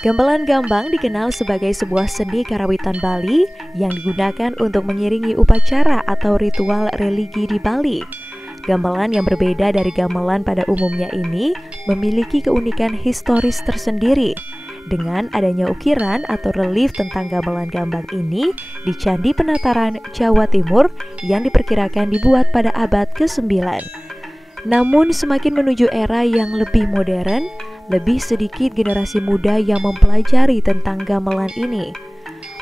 Gamelan gambang dikenal sebagai sebuah seni karawitan Bali yang digunakan untuk mengiringi upacara atau ritual religi di Bali. Gamelan yang berbeda dari gamelan pada umumnya ini memiliki keunikan historis tersendiri. Dengan adanya ukiran atau relief tentang gamelan gambang ini di Candi Penataran, Jawa Timur yang diperkirakan dibuat pada abad ke-9. Namun semakin menuju era yang lebih modern, lebih sedikit generasi muda yang mempelajari tentang gamelan ini.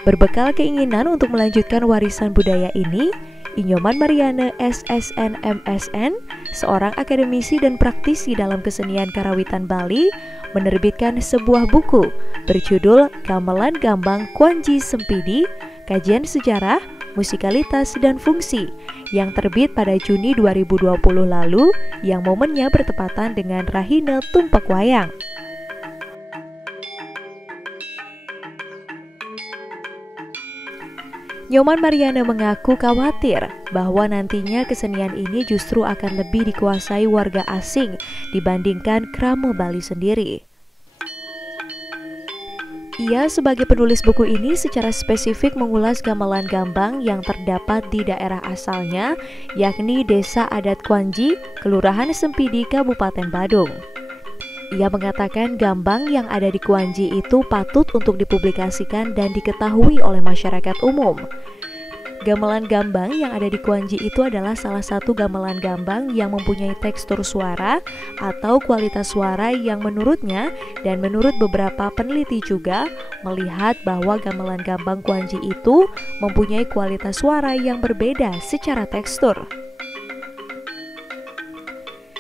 Berbekal keinginan untuk melanjutkan warisan budaya ini, Inyoman Mariana SSN MSN, seorang akademisi dan praktisi dalam kesenian karawitan Bali, menerbitkan sebuah buku berjudul Gamelan Gambang Kwanji Sempidi, Kajian Sejarah, Musikalitas dan Fungsi yang terbit pada Juni 2020 lalu yang momennya bertepatan dengan Rahina Tumpak Wayang. Nyoman Mariana mengaku khawatir bahwa nantinya kesenian ini justru akan lebih dikuasai warga asing dibandingkan krama Bali sendiri. Ia sebagai penulis buku ini secara spesifik mengulas gamelan gambang yang terdapat di daerah asalnya, yakni Desa Adat Kwanji, Kelurahan Sempidi, Kabupaten Badung. Ia mengatakan gambang yang ada di Kwanji itu patut untuk dipublikasikan dan diketahui oleh masyarakat umum. Gamelan gambang yang ada di Kwanji itu adalah salah satu gamelan gambang yang mempunyai tekstur suara atau kualitas suara yang menurutnya dan menurut beberapa peneliti juga melihat bahwa gamelan gambang Kwanji itu mempunyai kualitas suara yang berbeda secara tekstur.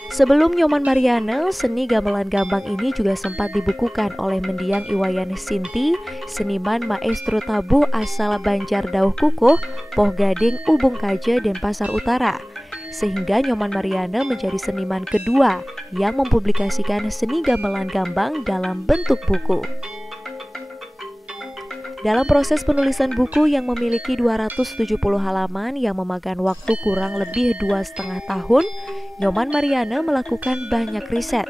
Sebelum Nyoman Mariana, seni gamelan gambang ini juga sempat dibukukan oleh mendiang Iwayan Sinti, seniman maestro tabuh asal Banjar Dauh Kukuh, Poh Gading, Ubung Kaja, dan Pasar Utara. Sehingga Nyoman Mariana menjadi seniman kedua yang mempublikasikan seni gamelan gambang dalam bentuk buku. Dalam proses penulisan buku yang memiliki 270 halaman yang memakan waktu kurang lebih 2,5 tahun, Nyoman Mariana melakukan banyak riset.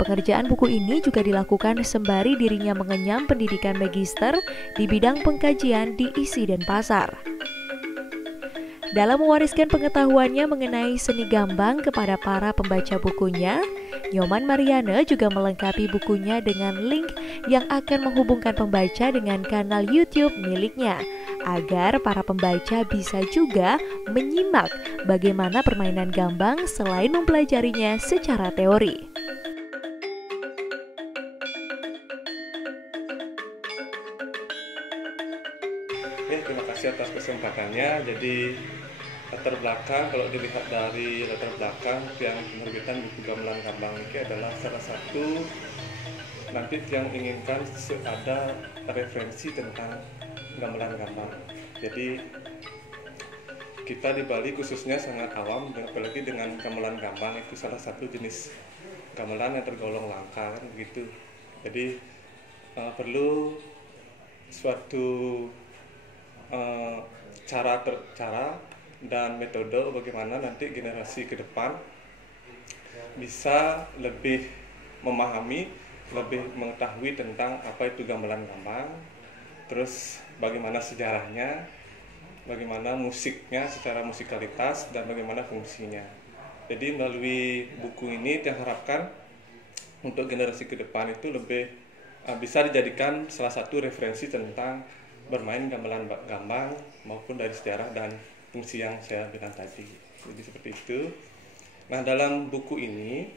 Pengerjaan buku ini juga dilakukan sembari dirinya mengenyam pendidikan magister di bidang pengkajian di Isi dan Pasar. Dalam mewariskan pengetahuannya mengenai seni gambang kepada para pembaca bukunya, Nyoman Mariana juga melengkapi bukunya dengan link yang akan menghubungkan pembaca dengan kanal YouTube miliknya, agar para pembaca bisa juga menyimak bagaimana permainan gambang selain mempelajarinya secara teori. Terima kasih atas kesempatannya. Jadi latar belakang, kalau dilihat dari latar belakang yang penerbitan buku gamelan gambang ini adalah salah satu nanti yang inginkan ada referensi tentang gamelan gambang. Jadi kita di Bali khususnya sangat awam, apalagi dengan gamelan gambang itu salah satu jenis gamelan yang tergolong langka kan begitu. Jadi perlu suatu cara dan metode bagaimana nanti generasi ke depan bisa lebih memahami, lebih mengetahui tentang apa itu gamelan gambang, terus bagaimana sejarahnya, bagaimana musiknya secara musikalitas, dan bagaimana fungsinya. Jadi melalui buku ini diharapkan untuk generasi ke depan itu lebih bisa dijadikan salah satu referensi tentang bermain gamelan gambang maupun dari sejarah dan fungsi yang saya bilang tadi. Jadi seperti itu. Nah, dalam buku ini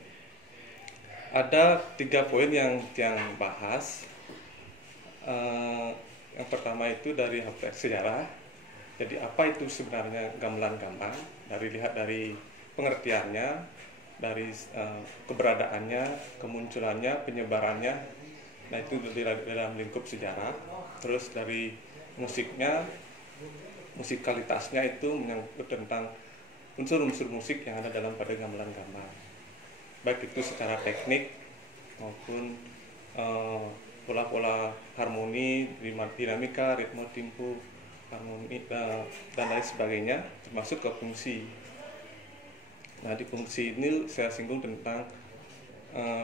ada 3 poin yang bahas. Yang pertama itu dari sejarah. Jadi apa itu sebenarnya gamelan gambang? Lihat dari pengertiannya, dari keberadaannya, kemunculannya, penyebarannya. Nah, itu dalam lingkup sejarah. Terus dari musiknya, musikalitasnya itu menyangkut tentang unsur-unsur musik yang ada dalam pada gamelan gambang, baik itu secara teknik maupun pola-pola harmoni, dinamika, ritme, tempo, harmoni dan lain sebagainya, termasuk ke fungsi. Nah, di fungsi ini saya singgung tentang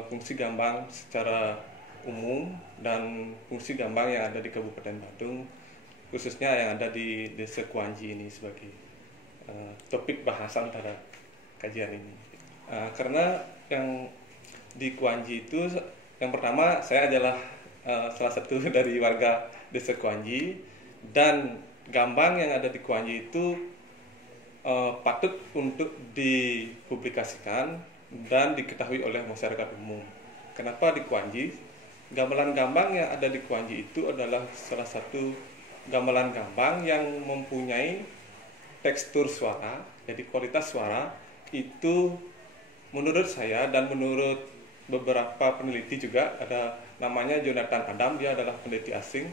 fungsi gambang secara umum dan fungsi gambang yang ada di Kabupaten Badung, khususnya yang ada di Desa Kuanji ini sebagai topik bahasan pada kajian ini. Karena yang di Kuanji itu, yang pertama saya adalah salah satu dari warga Desa Kuanji, dan gambang yang ada di Kuanji itu patut untuk dipublikasikan dan diketahui oleh masyarakat umum. Kenapa di Kuanji? Gamelan gambang yang ada di Kuanji itu adalah salah satu gamelan gambang yang mempunyai tekstur suara, jadi kualitas suara itu menurut saya dan menurut beberapa peneliti juga, ada namanya Jonathan Adam, dia adalah peneliti asing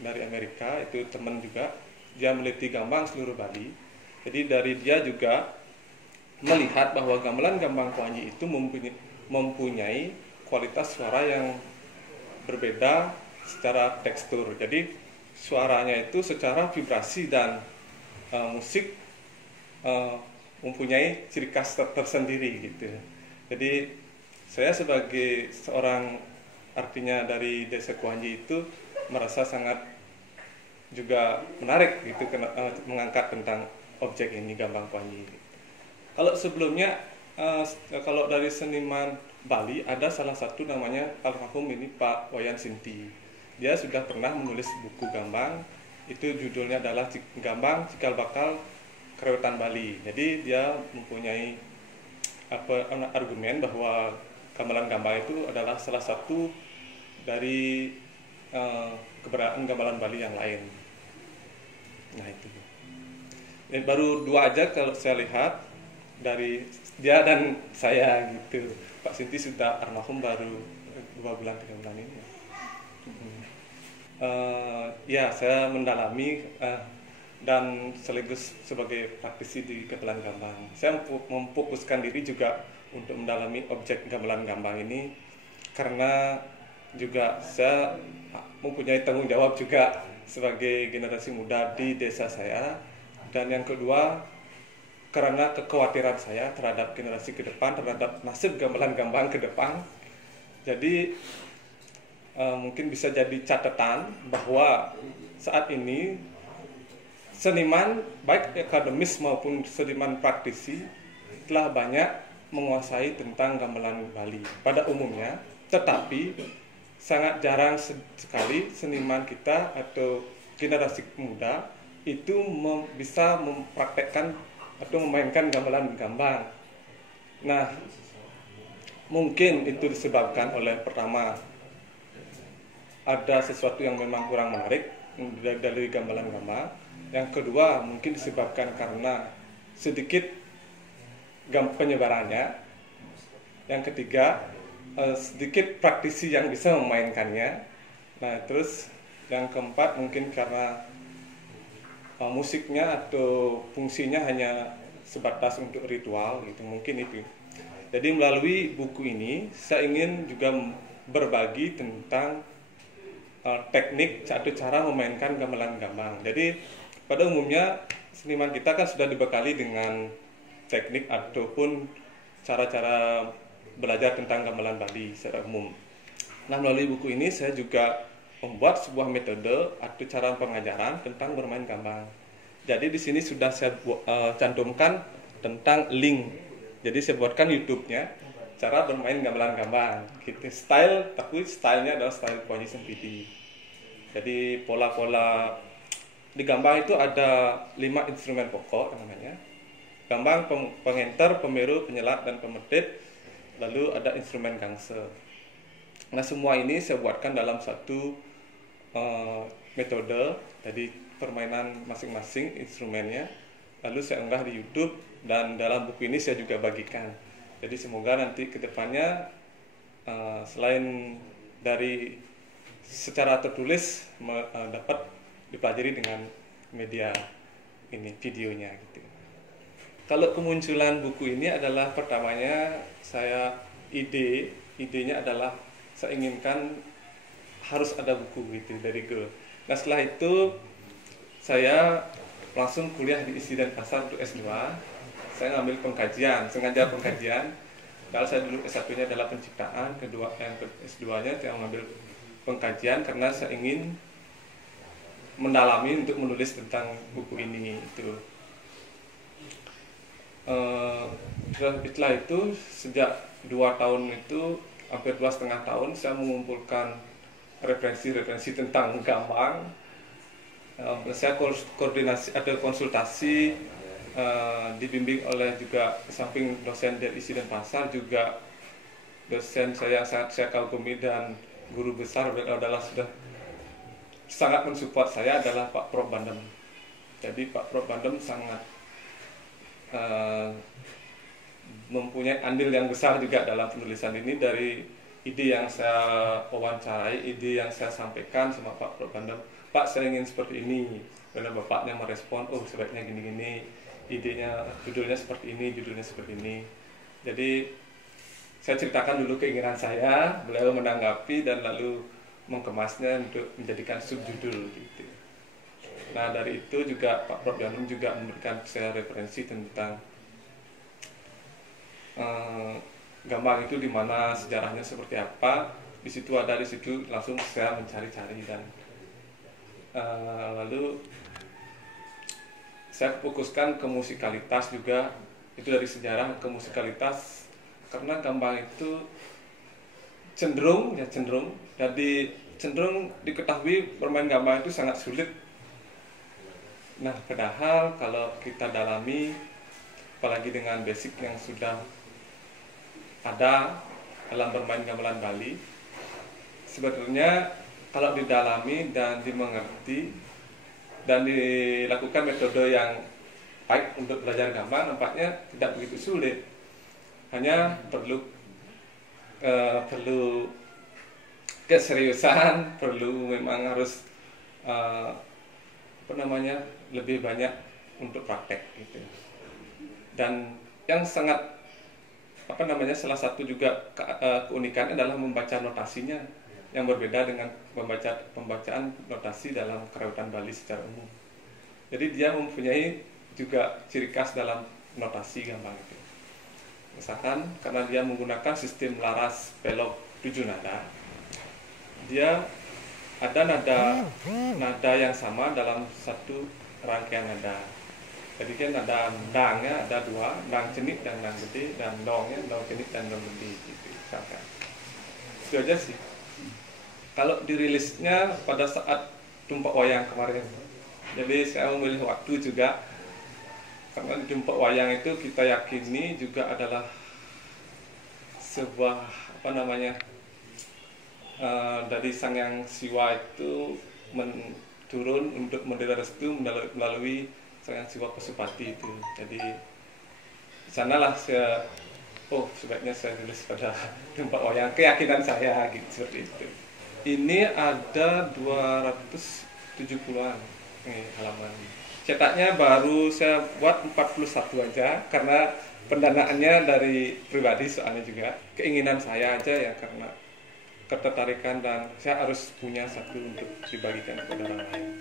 dari Amerika, itu teman juga, dia meneliti gambang seluruh Bali. Jadi dari dia juga melihat bahwa gamelan gambang Kuanji itu mempunyai kualitas suara yang berbeda secara tekstur. Jadi suaranya itu secara vibrasi dan musik mempunyai ciri khas tersendiri gitu. Jadi saya sebagai seorang artinya dari Desa Kuanji itu merasa sangat juga menarik gitu mengangkat tentang objek ini, gambang Kuanji. Kalau sebelumnya kalau dari seniman Bali ada salah satu namanya almarhum ini Pak Wayan Sinti. Dia sudah pernah menulis buku gambang, itu judulnya adalah Gambang Cikal Bakal Karawitan Bali. Jadi dia mempunyai argumen bahwa gamelan gambang itu adalah salah satu dari keberadaan gamelan Bali yang lain. Nah itu. Ini baru dua aja kalau saya lihat dari dia dan saya gitu. Pak Sinti sudah almarhum baru 2 bulan 3 bulan ini. Ya saya mendalami dan sekaligus sebagai praktisi di gamelan gambang. Saya memfokuskan diri juga untuk mendalami objek gamelan gambang ini karena juga saya mempunyai tanggung jawab juga sebagai generasi muda di desa saya, dan yang kedua karena kekhawatiran saya terhadap generasi ke depan, terhadap nasib gamelan gambang ke depan. Jadi mungkin bisa jadi catatan bahwa saat ini seniman baik akademis maupun seniman praktisi telah banyak menguasai tentang gamelan Bali pada umumnya, tetapi sangat jarang sekali seniman kita atau generasi muda itu bisa mempraktekkan atau memainkan gamelan gambang. Nah, mungkin itu disebabkan oleh pertama ada sesuatu yang memang kurang menarik dari gamelan gambang. Yang kedua mungkin disebabkan karena sedikit penyebarannya. Yang ketiga sedikit praktisi yang bisa memainkannya. Nah, terus yang keempat mungkin karena musiknya atau fungsinya hanya sebatas untuk ritual gitu, mungkin itu. Jadi melalui buku ini saya ingin juga berbagi tentang teknik atau cara memainkan gamelan gambang. Jadi pada umumnya seniman kita kan sudah dibekali dengan teknik ataupun cara-cara belajar tentang gamelan Bali secara umum. Nah, melalui buku ini saya juga membuat sebuah metode atau cara pengajaran tentang bermain gambang. Jadi di sini sudah saya cantumkan tentang link. Jadi saya buatkan YouTube-nya cara bermain gamelan gambang. Gitu. Tapi stylenya adalah style Kuanji Sempidi. Jadi pola-pola di gambang itu ada 5 instrumen pokok namanya. Gambang, pengenter, pemeru, penyelat, dan pemetit. Lalu ada instrumen gangse. Nah, semua ini saya buatkan dalam satu metode, jadi permainan masing-masing instrumennya. Lalu saya unggah di YouTube dan dalam buku ini saya juga bagikan. Jadi semoga nanti ke depannya selain dari secara tertulis dapat dipelajari dengan media ini, videonya gitu. Kalau kemunculan buku ini adalah pertamanya idenya adalah saya inginkan harus ada buku gitu dari Go. Nah, setelah itu saya langsung kuliah di ISI Denpasar untuk S2. Saya ngambil pengkajian, sengaja pengkajian. Kalau saya dulu S1-nya adalah penciptaan, kedua yang S2-nya saya mengambil pengkajian karena saya ingin mendalami untuk menulis tentang buku ini itu. Setelah itu sejak 2 tahun itu hampir 2,5 tahun saya mengumpulkan referensi tentang Gambang. Saya koordinasi atau konsultasi, dibimbing oleh juga samping dosen dari Isi dan Pasar, juga dosen saya sangat saya kagumi dan guru besar adalah sudah sangat mensupport saya adalah Pak Prof Bandem. Jadi Pak Prof Bandem sangat mempunyai andil yang besar juga dalam penulisan ini. Dari ide yang saya wawancarai, ide yang saya sampaikan sama Pak Prof Bandem, Pak saya ingin seperti ini, karena bapaknya merespon, oh sebaiknya gini-gini, idenya judulnya seperti ini, judulnya seperti ini. Jadi saya ceritakan dulu keinginan saya, beliau menanggapi dan lalu mengemasnya untuk menjadikan subjudul gitu. Nah dari itu juga Pak Prof Bandem juga memberikan saya referensi tentang Gambang itu di mana, sejarahnya seperti apa. Di situ langsung saya mencari-cari dan lalu saya fokuskan ke musikalitas juga, itu dari sejarah ke musikalitas karena Gambang itu cenderung diketahui bermain Gambang itu sangat sulit. Nah padahal kalau kita dalami, apalagi dengan basic yang sudah ada dalam bermain gamelan Bali, sebetulnya kalau didalami dan dimengerti dan dilakukan metode yang baik untuk belajar gambang, nampaknya tidak begitu sulit. Hanya perlu keseriusan, perlu memang harus lebih banyak untuk praktek gitu. Dan yang sangat salah satu juga keunikannya adalah membaca notasinya yang berbeda dengan pembacaan notasi dalam karawitan Bali secara umum. Jadi dia mempunyai juga ciri khas dalam notasi Gambang itu. Misalkan karena dia menggunakan sistem laras pelok 7 nada, dia ada nada yang sama dalam satu rangkaian nada. Jadi kan ada dangnya ada 2, dang cenik dan dang gede, dan dongnya dong cenik dan dong gede gitu misalkan. Itu aja sih. Kalau dirilisnya pada saat Tumpak Wayang kemarin, jadi saya memilih waktu juga karena di Tumpak Wayang itu kita yakini juga adalah sebuah dari Sang Yang Siwa itu turun untuk memberi restu melalui Sang Yang Siwa Pasupati itu. Jadi sanalah saya, sebaiknya saya tulis pada Tumpak Wayang, keyakinan saya gitu, seperti itu. Ini ada 270-an halaman. Cetaknya baru saya buat 41 aja karena pendanaannya dari pribadi, soalnya juga keinginan saya aja ya, karena ketertarikan dan saya harus punya satu untuk dibagikan kepada orang lain.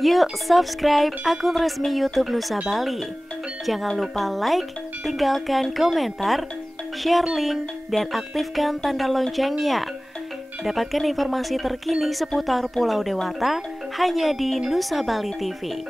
Yuk subscribe akun resmi YouTube Nusa Bali. Jangan lupa like, tinggalkan komentar, share link, dan aktifkan tanda loncengnya. Dapatkan informasi terkini seputar Pulau Dewata hanya di Nusa Bali TV.